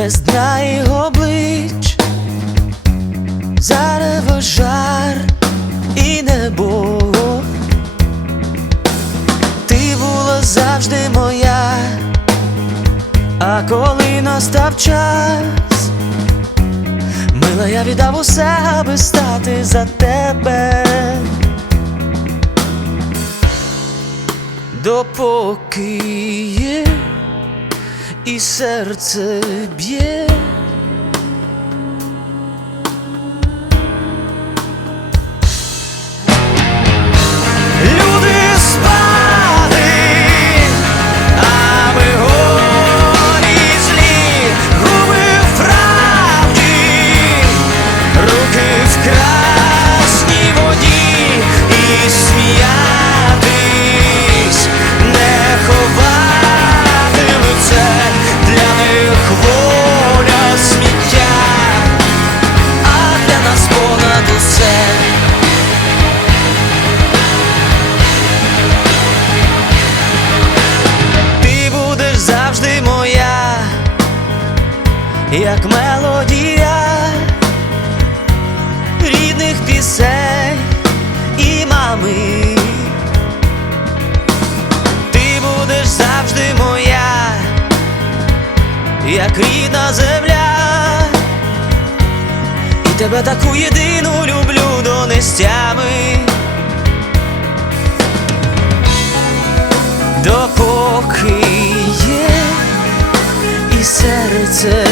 без дна і облич, зарево жар і небо. Ти була завжди моя, а коли настав час, мила, я віддав усе, аби стати за тебе. Допоки є і серце б'є. Як мелодія рідних пісень і мами. Ти будеш завжди моя, як рідна земля, і тебе таку єдину люблю до нестями. Допоки є і серце